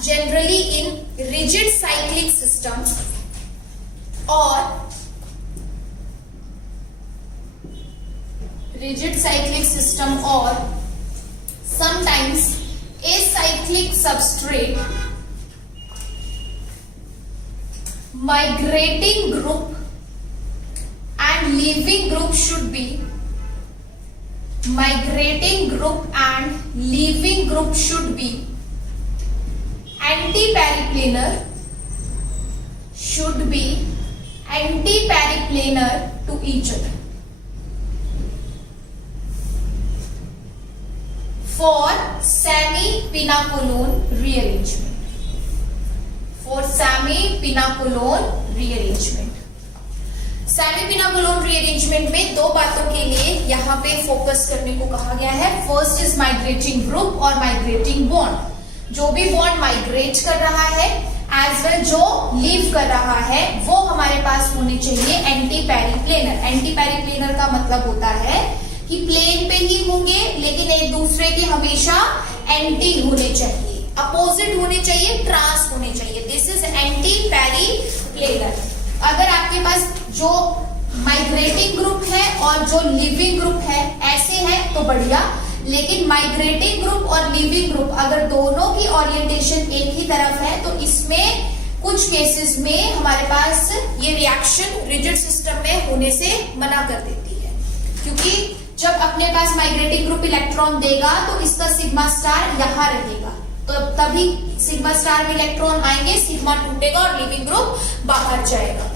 generally in rigid cyclic system or sometimes acyclic substrate, migrating group and leaving group should be anti-periplanar to each other. For semi-pinacolone rearrangement. Semi pinacolone rearrangement में दो बातों के लिए यहाँ पे focus करने को कहा गया है. फर्स्ट इज माइग्रेटिंग ग्रुप और माइग्रेटिंग बॉन्ड. जो भी बॉन्ड माइग्रेट कर रहा है एज वेल जो लीव कर रहा है वो हमारे पास होने चाहिए एंटी पेरिप्लेनर. एंटी पेरिप्लेनर का मतलब होता है कि प्लेन पे ही होंगे लेकिन एक दूसरे के हमेशा एंटी होने चाहिए, अपोजिट होने चाहिए, ट्रांस होने चाहिए. This is anti periplanar. अगर आपके पास जो माइग्रेटिंग ग्रुप है और जो लिविंग ग्रुप है ऐसे है तो बढ़िया, लेकिन माइग्रेटिंग ग्रुप और लिविंग ग्रुप अगर दोनों की ओरिएंटेशन एक ही तरफ है तो इसमें कुछ केसेस में हमारे पास ये रिएक्शन रिजिड सिस्टम में होने से मना कर देती है. क्योंकि जब अपने पास माइग्रेटिंग ग्रुप इलेक्ट्रॉन देगा तो इसका सिग्मा स्टार यहां रहेगा, तो तभी सिग्मा स्टार में इलेक्ट्रॉन आएंगे, सिग्मा टूटेगा और लिविंग ग्रुप बाहर जाएगा.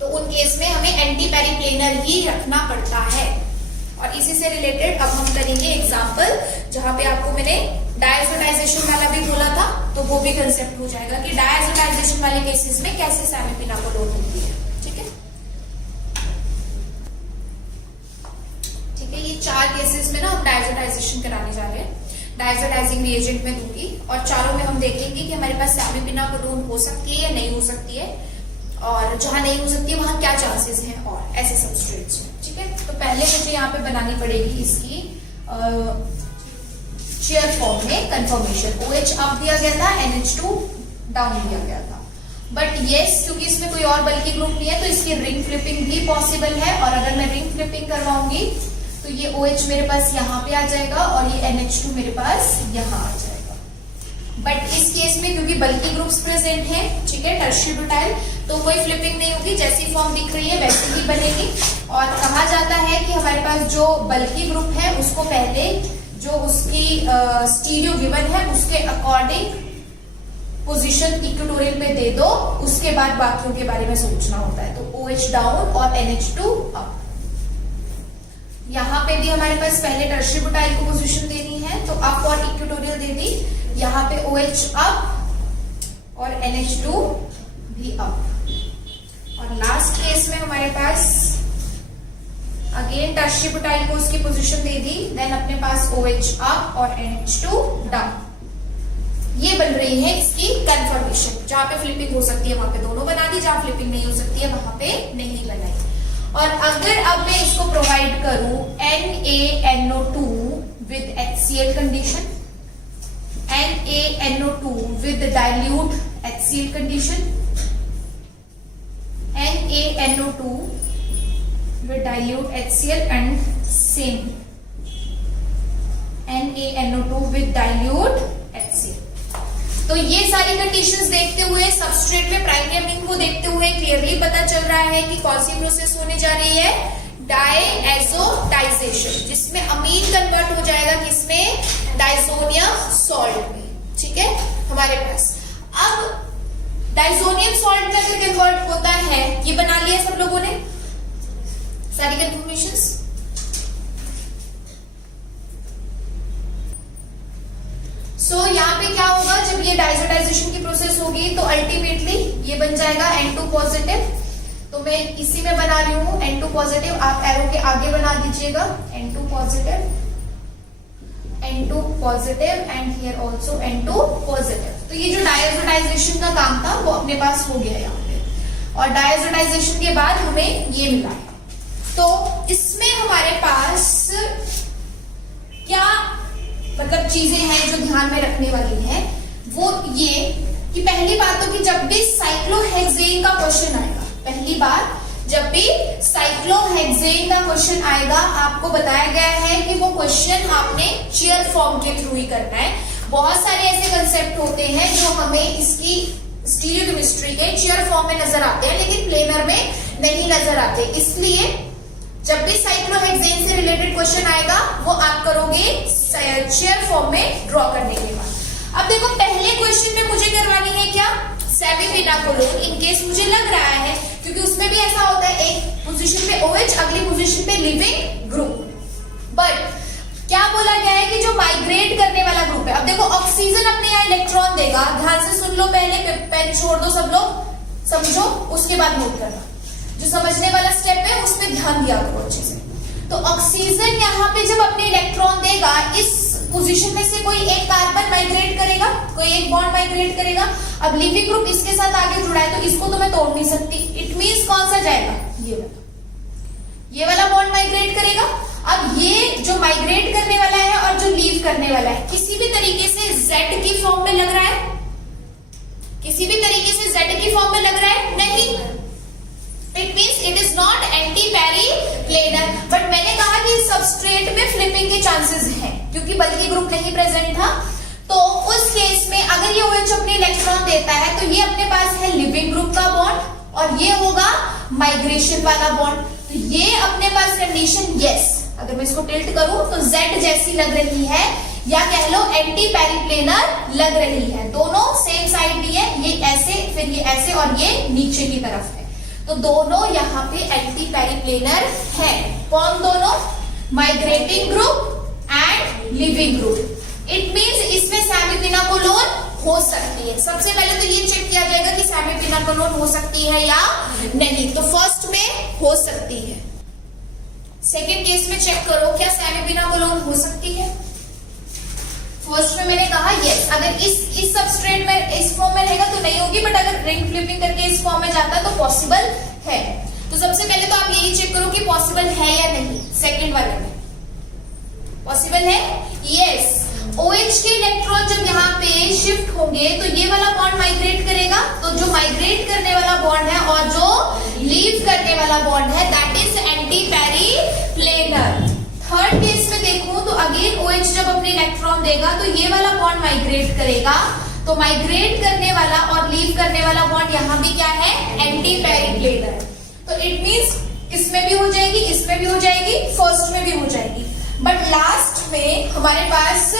तो उन केस में हमें एंटी पेरिप्लेनर ही रखना पड़ता है. और इसी से रिलेटेड अब हम करेंगे एग्जांपल जहां पे आपको मैंने डायजोटाइजेशन वाला भी बोला था, तो वो भी कंसेप्ट हो जाएगा कि डायजोटाइजेशन वाले केसेस में कैसे सेमी-पिनाकोलोन होती है. ठीक है, ये 4 केसेस में ना हम डायजोटाइजेशन कराने जा रहे हैं. डायजोटाइजिंग रिएजेंट में दूंगी और चारों में हम देखेंगे कि हमारे पास सेमी-पिनाकोलोन हो सकती है या नहीं हो सकती है, और जहां नहीं हो सकती है वहां क्या चांसेस हैं और ऐसे सबस्ट्रेट्स में. ठीक है, तो पहले मुझे यहाँ पे बनानी पड़ेगी इसकी चेयर फॉर्म में कंफर्मेशन. OH अप दिया गया था, NH2 डाउन दिया गया था. बट यस, क्योंकि इसमें कोई और बल्कि ग्रुप नहीं है तो इसकी रिंग फ्लिपिंग भी पॉसिबल है. और अगर मैं रिंग फ्लिपिंग करवाऊंगी तो ये OH मेरे पास यहाँ पे आ जाएगा और ये NH2 मेरे पास यहाँ आ जाएगा. बट इस केस में क्योंकि बल्कि ग्रुप्स प्रेजेंट हैं, ठीक है, टर्शियरी ब्यूटाइल, तो कोई फ्लिपिंग नहीं होगी, जैसी फॉर्म दिख रही है वैसे ही बनेगी. और कहा जाता है कि हमारे पास जो बल्कि ग्रुप है उसको पहले जो उसकी स्टीरियो गिवन है उसके अकॉर्डिंग पोजीशन इक्वेटोरियल पे दे दो, उसके बाद बाकियों के बारे में सोचना होता है. तो OH डाउन और NH2 अप. यहाँ पे भी हमारे पास पहले टर्शियरी ब्यूटाइल को पोजीशन देनी है तो अप और इक्वेटोरियल दे दी. यहाँ पे OH अप और NH2 भी अप. और लास्ट केस में हमारे पास अगेन टर्शियरी ब्यूटाइल को उसकी पोजीशन दे दी, देन अपने पास OH अप और NH2 डाउन. ये बन रही है इसकी कंफर्मेशन. जहां पे फ्लिपिंग हो सकती है वहां पे दोनों बना दी, जहां फ्लिपिंग नहीं हो सकती है वहां पे नहीं बनाई. और अगर अब मैं इसको प्रोवाइड करूं NaNO2 with HCl condition, NaNO2 with dilute HCl condition, NaNO2 with dilute HCl and same NaNO2 with dilute HCl. तो ये सारी कंडीशंस देखते हुए सबस्ट्रेट में प्राइमरी अमीन को देखते हुए क्लियरली पता चल रहा है कि कौन सी प्रोसेस होने जा रही है, डायएजोटाइजेशन, जिसमें अमीन कन्वर्ट हो जाएगा किसमें, डाइसोनियम सॉल्ट में. ठीक है, हमारे पास अब डाइसोनियम सॉल्ट में अगर कन्वर्ट होता है, ये बना लिया सब लोगों ने सारी कंफर्मेशंस. सो यहाँ पे क्या होगा, जब ये डाइजोटाइजेशन की प्रोसेस होगी तो अल्टीमेटली ये बन जाएगा N2 पॉजिटिव. तो मैं इसी में बना रही हूँ N2 पॉजिटिव, आप एरो के आगे बना दीजिएगा N2 positive and here also N2 positive. तो ये जो डायजोटाइजेशन का काम था वो अपने पास हो गया यहाँ पे. और डायजोटाइजेशन के बाद हमें ये मिला. तो इसमें हमारे पास क्या मतलब चीजें हैं जो ध्यान में रखने वाली हैं. वो ये कि पहली बात तो कि जब भी साइक्लोहेक्सेन का क्वेश्चन आएगा, पहली बात जब भी साइक्लोहेक्सेन का क्वेश्चन आएगा, आपको बताया गया है कि वो क्वेश्चन आपने चेयर फॉर्म के थ्रू ही करना है। बहुत सारे ऐसे कंसेप्ट होते हैं जो हमें इसकी स्टीरियोकेमिस्ट्री के चेयर फॉर्म में नजर आते हैं लेकिन प्लेनर में नहीं नजर आते, इसलिए जब भी साइक्लोहेक्सेन से रिलेटेड क्वेश्चन आएगा वो आप करोगे चेयर फॉर्म में ड्रॉ करने के बाद। अब देखो पहले क्वेश्चन में मुझे करवानी है क्या, सेमीपिनाकोलोन, इन केस मुझे लग रहा है क्योंकि उसमें भी ऐसा होता है एक पोजीशन पे OH, अगली पोजीशन पे लिविंग ग्रुप। बट क्या बोला गया है कि जो माइग्रेट करने वाला ग्रुप है, अब देखो ऑक्सीजन अपने यहाँ इलेक्ट्रॉन देगा, ध्यान से सुन लो, पहले पेन छोड़ दो सब लोग, समझो उसके बाद नोट करना, जो समझने वाला स्टेप है उसमें ध्यान दिया करो अच्छे से। तो ऑक्सीजन यहाँ पे जब अपने इलेक्ट्रॉन देगा, इस पोजीशन में से कोई एक कार्बन माइग्रेट करेगा, कोई एक बॉन्ड माइग्रेट करेगा। अब लिविंग ग्रुप इसके साथ आगे जुड़ा है तो इसको तो मैं तोड़ नहीं सकती, इट मींस कौन सा जाएगा, ये वाला बॉन्ड माइग्रेट करेगा। अब ये जो माइग्रेट करने वाला है और जो लीव करने वाला है किसी भी तरीके से Z की फॉर्म में लग रहा है, किसी भी तरीके से Z की फॉर्म में लग रहा है, नहीं, it means it is not anti periplanar. But मैंने कहा कि सबस्ट्रेट में फ्लिपिंग के चांसेस हैं क्योंकि बल्कि ग्रुप नहीं प्रेजेंट था, तो उस केस में अगर ये OH अपने इलेक्ट्रॉन देता है तो ये अपने पास है लिविंग ग्रुप का बॉन्ड और ये होगा माइग्रेशन वाला बॉन्ड। तो ये अपने पास कंडीशन यस, अगर मैं इसको टिल्ट करूं तो Z जैसी लग रही है या कह लो एंटी पेरिप्लेनर लग रही है, दोनों सेम साइड ली है, ये ऐसे फिर ये ऐसे और ये नीचे की तरफ है, तो दोनों यहाँ पे एंटी पेरिप्लेनर है। कौन दोनों, migrating group and leaving group. It means इसमें सेमीपिनाकोलोन हो सकती है। सबसे पहले तो ये चेक किया जाएगा कि सेमीपिनाकोलोन हो सकती है या नहीं, तो फर्स्ट में हो सकती है। सेकेंड केस में चेक करो क्या सेमीपिनाकोलोन हो सकती है। फर्स्ट में मैंने कहा यस, अगर इस सबस्ट्रेट में इस फॉर्म में रहेगा तो नहीं होगी, बट अगर रिंग फ्लिपिंग करके इस फॉर्म में जाता है तो पॉसिबल है। तो सबसे पहले तो आप यही चेक करो कि पॉसिबल है या नहीं। सेकेंड वाले में पॉसिबल है, यस। OH के इलेक्ट्रॉन जब यहाँ पे शिफ्ट होंगे तो ये वाला बॉन्ड माइग्रेट करेगा, तो जो माइग्रेट करने वाला बॉन्ड है और जो लीव करने वाला बॉन्ड है that is anti periplanar. Third case में देखूं तो अगेन OH जब अपने इलेक्ट्रॉन देगा तो ये वाला बॉन्ड माइग्रेट करेगा, तो माइग्रेट करने वाला और लीव करने वाला बॉन्ड यहाँ भी क्या है, एंटी पेरिप्लेनर। तो इट मींस इसमें भी हो जाएगी, इसमें भी हो जाएगी, फर्स्ट में भी हो जाएगी। बट लास्ट में हमारे पास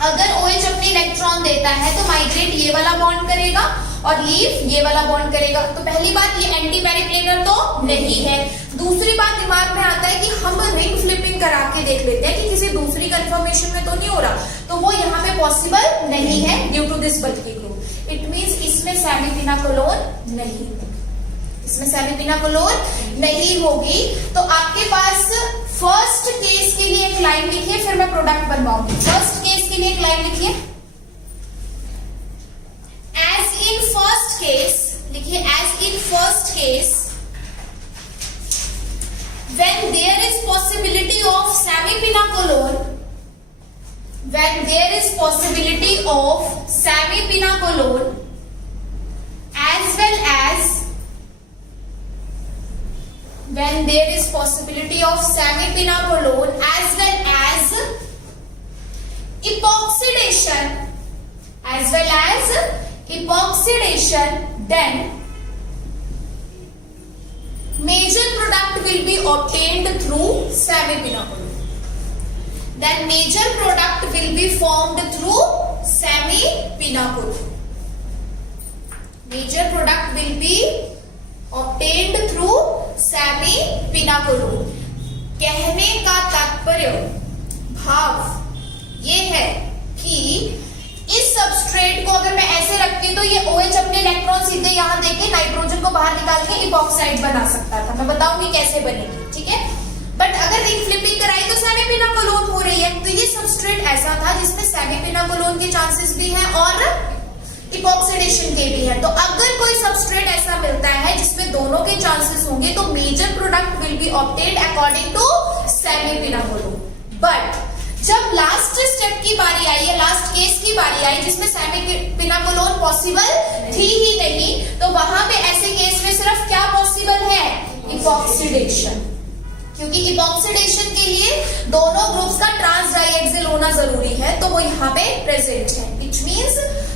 अगर OH अपने इलेक्ट्रॉन देता है तो माइग्रेट ये वाला बॉन्ड करेगा और लीव ये वाला बॉन्ड करेगा। तो पहली बात ये एंटी पेरिप्लेनर तो नहीं है। दूसरी बात दिमाग में आता है कि हम रिंग फ्लिपिंग करा के देख लेते हैं कि किसी दूसरी कंफर्मेशन में तो नहीं हो रहा, तो वो यहाँ पे पॉसिबल नहीं है due to this bulky group. It means इसमें सेमीपिनाकोलोन नहीं, इसमें सेमीपिनाकोलोन नहीं होगी। तो आपके पास फर्स्ट केस के लिए एक लाइन लिखिए, फिर मैं प्रोडक्ट बनवाऊंगी। फर्स्ट केस के लिए एक लाइन लिखिए, एज इन फर्स्ट केस लिखिए, as in first case when there is possibility of semipinacolone, when there is possibility of semipinacolone as well as when there is possibility of semipinacolone as well as epoxidation, as well as epoxidation, then major product will be obtained through semipinacolone. Then major product will be formed through semipinacolone. Major product will be obtained through semipinacolone. कहने का तात्पर्य, भाव ये है कि इस substrate को अगर मैं ऐसे रखती तो ये OH अपने इलेक्ट्रॉन सीधे यहाँ देके नाइट्रोजन को बाहर निकाल के इपॉक्साइड बना सकता था। मैं बताऊंगी कैसे बनेगी, ठीक है। बट अगर रिंग फ्लिपिंग कराई तो सेमीपिनाकोलोन हो रही है, तो ये सबस्ट्रेट ऐसा था जिसमें सेमीपिनाकोलोन के चांसेस भी हैं और इपॉक्सिडेशन के भी है। तो अगर कोई सबस्ट्रेट ऐसा मिलता है जिसमें दोनों के चांसेस होंगे तो major product will be obtained according to semipinacolone. But जब लास्ट स्टेप की बारी आई है, लास्ट केस की दूसरी बारी आई जिसमें सेमीपिनाकोलोन पॉसिबल थी ही नहीं, तो वहां पे ऐसे केस में सिर्फ क्या पॉसिबल है, इपॉक्सीडेशन, क्योंकि इपॉक्सीडेशन के लिए दोनों ग्रुप्स का ट्रांस डाइहेक्सिल होना जरूरी है, तो वो यहाँ पे प्रेजेंट है। इट मींस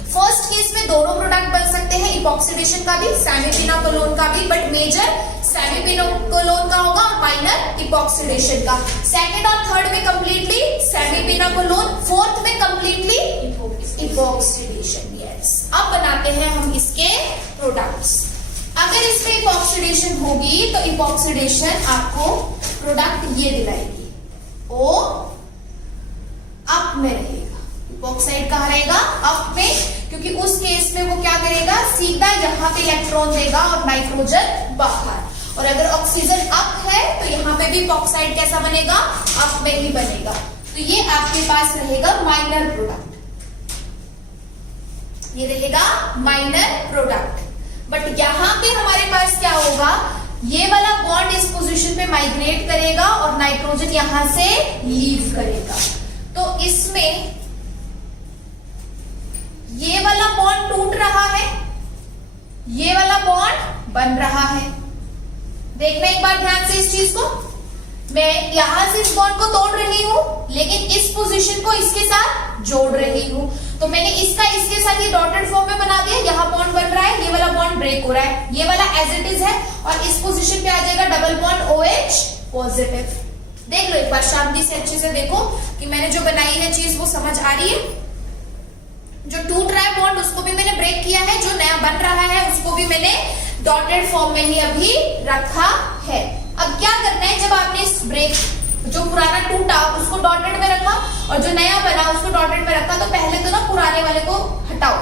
फर्स्ट केस में दोनों प्रोडक्ट बन सकते हैं, इपॉक्सीडेशन का भी, सेमीपिनाकोलोन का भी, बट मेजर सेमीपिनाकोलोन का होगा, माइनर इपॉक्सीडेशन का। सेकंड और थर्ड में कंप्लीटली सेमीपिनाकोलोन, फोर्थ में कंप्लीटली इपॉक्सीडेशन। यस, अब बनाते हैं हम इसके प्रोडक्ट्स। अगर इसमें इपॉक्सीडेशन होगी तो इपॉक्सीडेशन आपको प्रोडक्ट ये दिलाएगी, ओ अप में रहेगा, इपॉक्साइड कहाँ रहेगा, अप में, क्योंकि उस केस में वो क्या करेगा, सीधा यहाँ पे इलेक्ट्रॉन देगा और नाइट्रोजन बाहर। और अगर ऑक्सीजन अप है तो यहाँ पे भी इपॉक्साइड कैसा बनेगा, अप में ही बनेगा। तो ये आपके पास रहेगा माइनर प्रोडक्ट, ये रहेगा माइनर प्रोडक्ट। बट यहाँ पे हमारे पास क्या होगा, ये वाला बॉन्ड इस पोजीशन पे माइग्रेट करेगा और नाइट्रोजन यहां से लीव करेगा। तो इसमें ये वाला बॉन्ड टूट रहा है, ये वाला बॉन्ड बन रहा है। देखना एक बार ध्यान से इस चीज को, मैं यहां से इस बॉन्ड को तोड़ रही हूं, लेकिन इस पोजीशन को इसके साथ जोड़ रही हूं। तो मैंने इसका इसके साथ ये डॉटेड फॉर्म में बना दिया, यहाँ बॉन्ड बन रहा है, ये वाला बॉन्ड ब्रेक हो रहा है, ये वाला एज इट इज है, और इस पोजीशन पे आ जाएगा डबल बॉन्ड OH पॉजिटिव। देख लो एक बार शांति से, अच्छे से देखो कि मैंने जो बनाई है चीज वो समझ आ रही है। जो टूट रहा है बॉन्ड उसको भी मैंने ब्रेक किया है, जो नया बन रहा है उसको भी मैंने डॉटेड फॉर्म में ही अभी रखा है। अब क्या करना है, जब आपने इस ब्रेक, जो पुराना टूटा उसको डॉटेड में रखा और जो नया बना उसको डॉटेड में रखा, तो पहले तो ना पुराने वाले को हटाओ,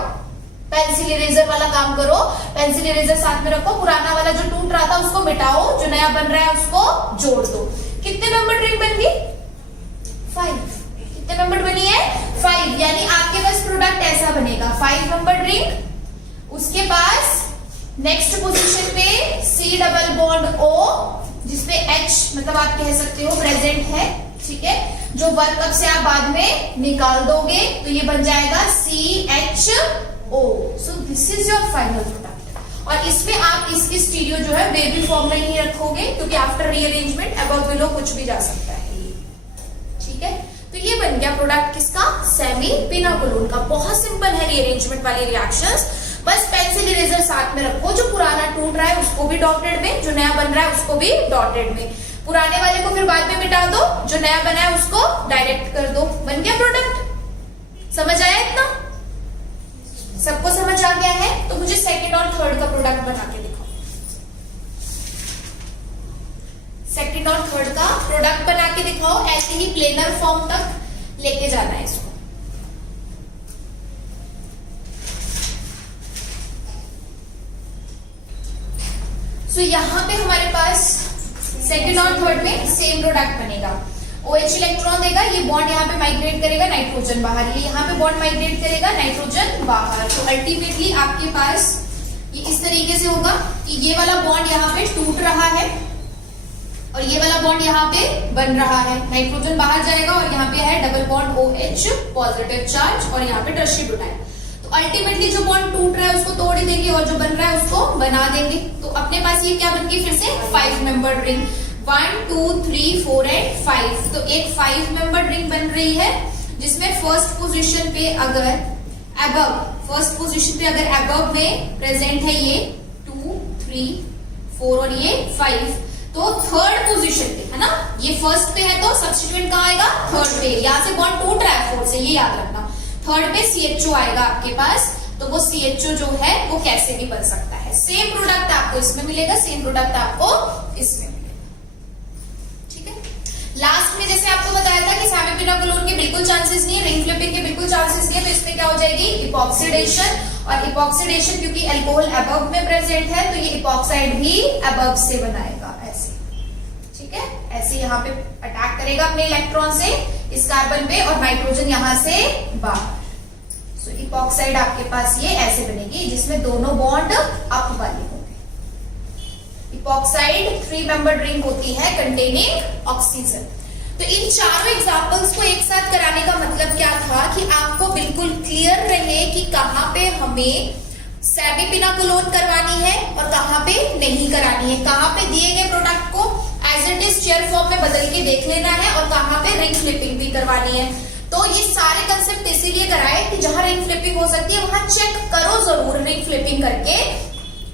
पेंसिल इरेजर वाला काम करो, पेंसिल इरेजर साथ में रखो, पुराना वाला जो टूट रहा था उसको मिटाओ, जो नया बन रहा है उसको जोड़ दो। कितने मेंबर रिंग बन गई, 5। कितने मेंबर बनी है, 5। यानी आपके पास प्रोडक्ट ऐसा बनेगा, 5 मेंबर रिंग, उसके पास नेक्स्ट पोजीशन पे C डबल बॉन्ड O, जिसपे H मतलब आप कह सकते हो प्रेजेंट है, ठीक है, जो वर्क अप से आप बाद में निकाल दोगे तो ये बन जाएगा CHO। So this is your final product. और इसमें आप इसकी स्टीरियो जो है बेबी फॉर्म में ही रखोगे, क्योंकि आफ्टर रीअरेंजमेंट अबव बिलो कुछ भी जा सकता है, ठीक है। तो ये बन गया प्रोडक्ट किसका, सेमीपिनाकोलोन का। बहुत सिंपल है रीअरेंजमेंट वाली रिएक्शंस, बस पेंसिल इरेजर साथ में रखो, जो पुराना टूट रहा है उसको भी डॉटेड में, जो नया बन रहा है उसको भी डॉटेड में, पुराने वाले को फिर बाद में मिटा दो, जो नया बना है उसको डायरेक्ट कर दो, बन गया प्रोडक्ट। समझ आया इतना, सबको समझ आ गया है? तो मुझे सेकंड और थर्ड का प्रोडक्ट बना के दिखाओ। सेकंड और थर्ड का प्रोडक्ट बना के दिखाओ, ऐसे ही प्लेनर फॉर्म तक लेके जाना है इसको। तो यहाँ पे हमारे पास सेकंड और थर्ड में सेम प्रोडक्ट बनेगा। OH इलेक्ट्रॉन देगा, ये बॉन्ड यहाँ पे माइग्रेट करेगा, नाइट्रोजन बाहर, ये यहाँ पे बॉन्ड माइग्रेट करेगा, नाइट्रोजन बाहर। तो अल्टीमेटली आपके पास ये इस तरीके से होगा कि ये वाला बॉन्ड यहाँ पे टूट रहा है और ये वाला बॉन्ड यहाँ पे बन रहा है, नाइट्रोजन बाहर जाएगा और यहाँ पे है double bond OH positive charge और यहाँ पे टर्शियरी ब्यूटाइल। तो अल्टीमेटली जो बॉन्ड टूट रहा है उसको तोड़ ही देंगे और जो बन रहा है उसको बना देंगे। तो अपने पास ये क्या बन गई फिर से 5 मेंबर्ड रिंग, 1 2 3 4 एंड 5। तो एक 5 मेंबर्ड रिंग बन रही है, जिसमें फर्स्ट पोजीशन पे अगर अबव, फर्स्ट पोजीशन पे अगर अबव में प्रेजेंट है ये 2 3 4 और ये 5, तो थर्ड पोजीशन पे है ना, ये फर्स्ट पे है तो सब्स्टिट्यूएंट कहाँ आएगा, थर्ड पे। यहाँ से बॉन्ड टूट रहा है 4 से, ये याद रखना। थर्ड पे CHO आएगा आपके पास, तो वो CHO जो है वो कैसे भी बन सकता है। सेम प्रोडक्ट आपको इसमें मिलेगा, सेम प्रोडक्ट आपको इसमें मिलेगा, ठीक है। लास्ट में जैसे आपको बताया था कि सेमीपिनाकोलोन के बिल्कुल चांसेस नहीं है, रिंग फ्लिपिंग के बिल्कुल चांसेस नहीं है, तो इसमें क्या हो जाएगी, इपॉक्सीडेशन। और इपॉक्सीडेशन क्योंकि अल्कोहल अबव में प्रेजेंट है तो ये इपॉक्साइड भी अबव से बनाएगा, ऐसे, ठीक है। ऐसे यहाँ पे अटैक करेगा अपने इलेक्ट्रॉन से इस कार्बन पे और नाइट्रोजन यहाँ से बाहर। सो इपॉक्साइड आपके पास ये ऐसे बनेगी, जिसमें दोनों बॉन्ड अप वाले होंगे। इपॉक्साइड 3 मेंबर्ड रिंग होती है कंटेनिंग ऑक्सीजन। तो इन चारों एग्जांपल्स को एक साथ कराने का मतलब क्या था कि आपको बिल्कुल क्लियर क्लियर रहे कि कहाँ पे हमें सेमीपिनाकोलोन करवानी है और कहाँ पे नहीं करानी है, कहाँ पे दिए गए प्रोडक्ट को as it is chair form में बदल के देख लेना है और कहाँ पे रिंग फ्लिपिंग भी करवानी है। तो ये सारे कंसेप्ट इसीलिए कराए कि जहां रिंग फ्लिपिंग हो सकती है वहां चेक करो जरूर रिंग फ्लिपिंग करके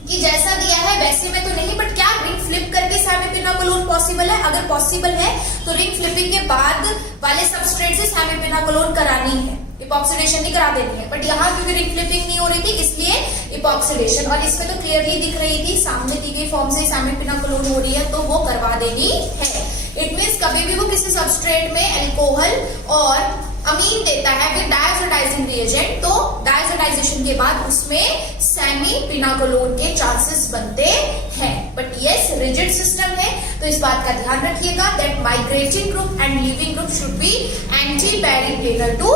कि जैसा दिया है वैसे में तो नहीं, बट क्या रिंग फ्लिप करके सेमीपिनाकोलोन पॉसिबल है? अगर पॉसिबल है तो रिंग फ्लिपिंग के बाद वाले सबस्ट्रेट से सेमीपिनाकोलोन करानी है, इपॉक्सीडेशन नहीं करा देनी है। बट यहाँ क्योंकि रिंग फ्लिपिंग नहीं हो रही थी इसलिए इपॉक्सीडेशन, और इसमें तो क्लियरली दिख रही थी सामने दी गई फॉर्म से सेमीपिनाकोलोन हो रही है तो वो करवा देनी है। इट मीन्स कभी भी वो किसी सबस्ट्रेट में अल्कोहल और अमीन देता है विद डायजोडाइजिंग रिएजेंट, तो डायजोडाइजेशन के बाद उसमें सेमीपिनाकोलोन के चांसेस बनते हैं। बट यस, रिजिड सिस्टम है तो इस बात का ध्यान रखिएगा that migrating group and leaving group should be anti periclinal to